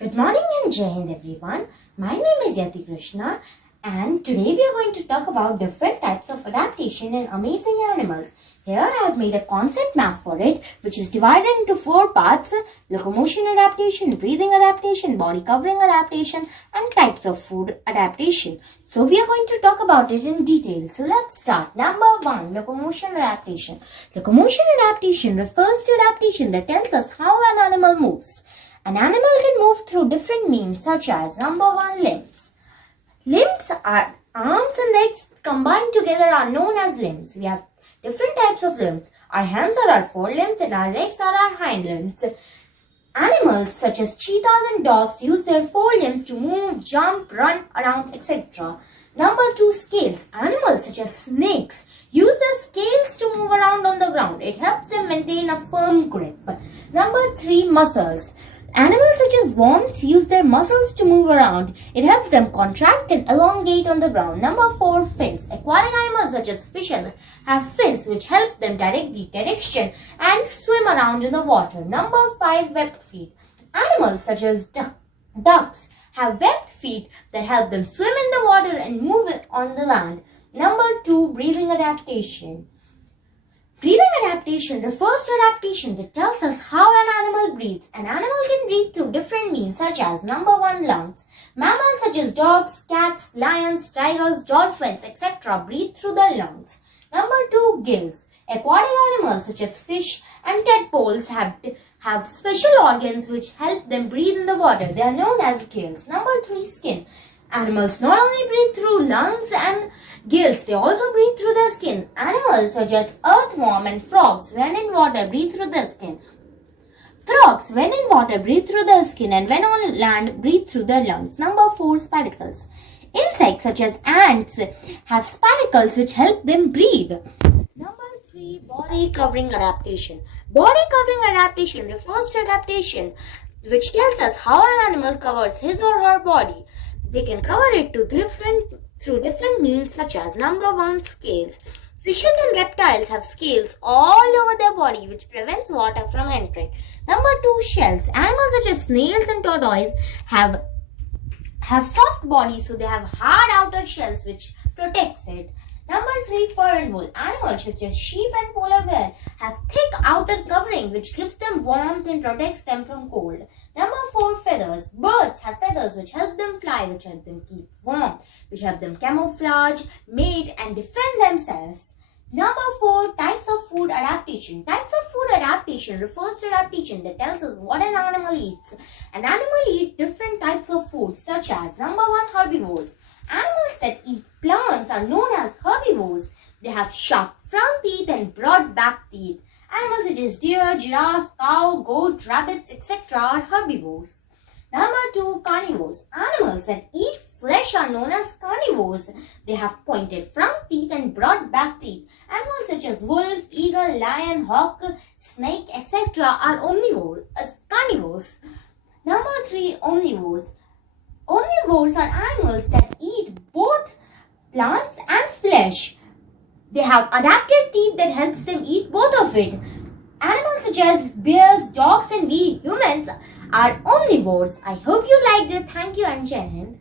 Good morning and Jai Hind everyone. My name is Yatee Krishna and today we are going to talk about different types of adaptation in amazing animals. Here I have made a concept map for it which is divided into 4 parts: locomotion adaptation, breathing adaptation, body covering adaptation and types of food adaptation. So we are going to talk about it in detail. So let's start. Number 1, locomotion adaptation. Locomotion adaptation refers to adaptation that tells us how an animal moves. An animal can move through different means such as number 1, limbs. Limbs are arms and legs combined together are known as limbs. We have different types of limbs. Our hands are our forelimbs and our legs are our hind limbs. Animals such as cheetahs and dogs use their forelimbs to move, jump, run around, etc. Number 2, scales. Animals such as snakes use their scales to move around on the ground. It helps them maintain a firm grip. Number 3, muscles. Animals such as worms use their muscles to move around. It helps them contract and elongate on the ground. Number 4, fins. Aquatic animals such as fishes have fins which help them direct the direction and swim around in the water. Number 5, webbed feet. Animals such as ducks have webbed feet that help them swim in the water and move on the land. Number 2, breathing adaptation. Breathing adaptation refers to adaptation that tells us how an animal breathes. An animal can breathe through different means such as number 1, lungs. Mammals such as dogs, cats, lions, tigers, dolphins, etc. breathe through their lungs. Number 2, gills. Aquatic animals such as fish and tadpoles have special organs which help them breathe in the water. They are known as gills. Number 3, skin. Animals not only breathe through lungs and gills, they also breathe through their skin. Animals such as earthworm and frogs, when in water, breathe through their skin. Frogs, when in water, breathe through their skin, and when on land, breathe through their lungs. Number 4, spiracles. Insects such as ants have spiracles which help them breathe. Number 3, body covering adaptation. Body covering adaptation refers to adaptation which tells us how an animal covers his or her body. They can cover it through different means such as number 1, scales. Fishes and reptiles have scales all over their body which prevents water from entering. Number 2, shells. Animals such as snails and tortoises have soft bodies, so they have hard outer shells which protects it. Number 3, fur and wool. Animals such as sheep and polar bear have thick outer covering which gives them warmth and protects them from cold. Number 4, feathers. Birds have feathers which help them fly, which help them keep warm, which help them camouflage, mate and defend themselves. Number 4, types of food adaptation. Types of food adaptation refers to adaptation that tells us what an animal eats. An animal eats different types of food such as number 1, herbivores. Animals that eat plants are known as herbivores. They have sharp front teeth and broad back teeth. Animals such as deer, giraffe, cow, goat, rabbits, etc. are herbivores. Number 2, carnivores. Animals that eat flesh are known as carnivores. They have pointed front teeth and broad back teeth. Animals such as wolf, eagle, lion, hawk, snake, etc. are carnivores. Number 3, omnivores. Omnivores are animals that eat both plants and flesh. They have adapted teeth that helps them eat both of it. Animals such as bears, dogs and we humans are omnivores. I hope you liked it. Thank you and Jai Hind.